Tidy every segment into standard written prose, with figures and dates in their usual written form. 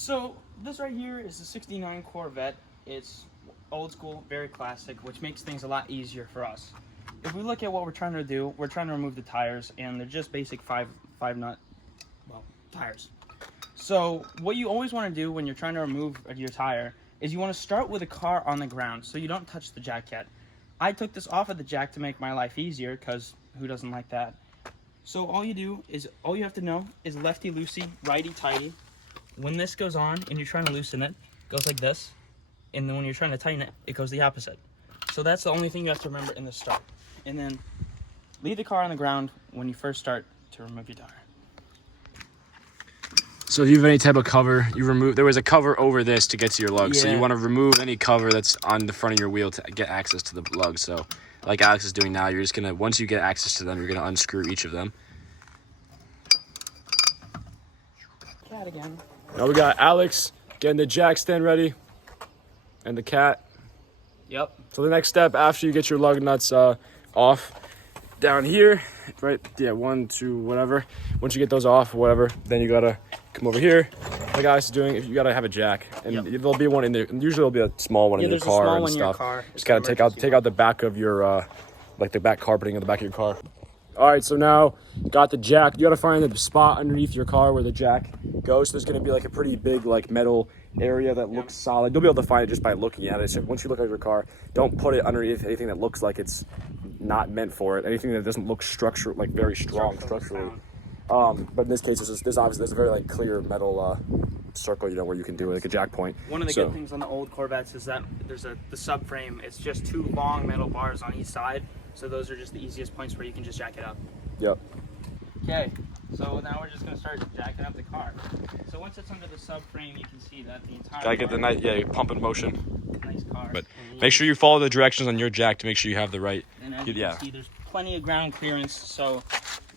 So this right here is a 69 Corvette. It's old school, very classic, which makes things a lot easier for us. If we look at what we're trying to do, we're trying to remove the tires, and they're just basic five nut, tires. So what you always want to do when you're trying to remove your tire is you want to start with the car on the ground, so you don't touch the jack yet. I took this off of the jack to make my life easier, because who doesn't like that? So all you have to know is lefty loosey, righty tighty. When this goes on and you're trying to loosen it, it goes like this. And then when you're trying to tighten it, it goes the opposite. So that's the only thing you have to remember in the start. And then leave the car on the ground when you first start to remove your tire. So if you have any type of cover, there was a cover over this to get to your lugs. Yeah. So you want to remove any cover that's on the front of your wheel to get access to the lugs. So like Alex is doing now, you're just gonna, once you get access to them, you're gonna unscrew each of them. Cat again. Now we got Alex getting the jack stand ready and the cat. Yep. So the next step after you get your lug nuts off down here, right? Yeah, 1, 2, whatever. Once you get those off, whatever, then you gotta come over here. Like Alex is doing, you gotta have a jack, and there'll be one in there. Usually there'll be a small one in your car and stuff. Just gotta take out the back of your like the back carpeting of the back of your car. All right, so now got the jack. You gotta find the spot underneath your car where the jack goes. So there's gonna be like a pretty big like metal area that looks solid. You'll be able to find it just by looking at it. So once you look at your car, don't put it underneath anything that looks like it's not meant for it. Anything that doesn't look like very strong structurally. But in this case, there's obviously a very like clear metal circle, you know, where you can do like a jack point. One of the good things on the old Corvettes is that there's the subframe. It's just 2 long metal bars on each side. So those are just the easiest points where you can just jack it up. Yep. Okay, so now we're just gonna start jacking up the car. So once it's under the subframe, you can see that the entire Gotta get the pump in motion. Nice car. But make sure you follow the directions on your jack to make sure you have the right. And as you can see, there's plenty of ground clearance. So,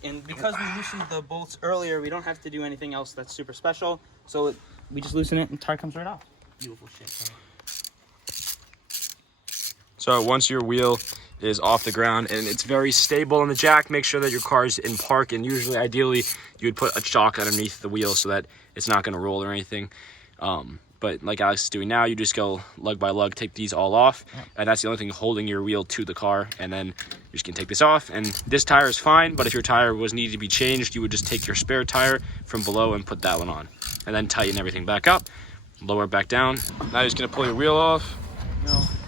and because we loosened the bolts earlier, we don't have to do anything else that's super special. So we just loosen it and the tire comes right off. Beautiful shit. So once your wheel is off the ground and it's very stable on the jack, make sure that your car's in park, and usually ideally you would put a chalk underneath the wheel so that it's not going to roll or anything. But like Alex is doing now, you just go lug by lug, take these all off, and that's the only thing holding your wheel to the car. And then you just can take this off, and this tire is fine, but if your tire was needed to be changed, you would just take your spare tire from below and put that one on, and then tighten everything back up, lower it back down. Now you're just going to pull your wheel off.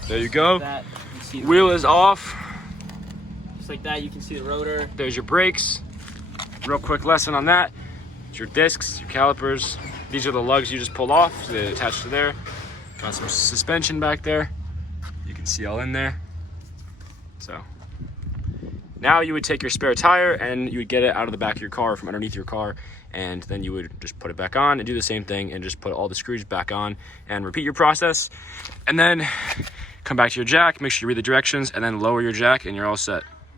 There you go. Wheel is off. Just like that, you can see the rotor. There's your brakes. Real quick lesson on that. It's your discs, your calipers. These are the lugs you just pulled off, so they attach to there. Got some suspension back there. You can see all in there. So now you would take your spare tire and you would get it out of the back of your car, from underneath your car, and then you would just put it back on and do the same thing and just put all the screws back on and repeat your process. And then come back to your jack, make sure you read the directions, and then lower your jack and you're all set.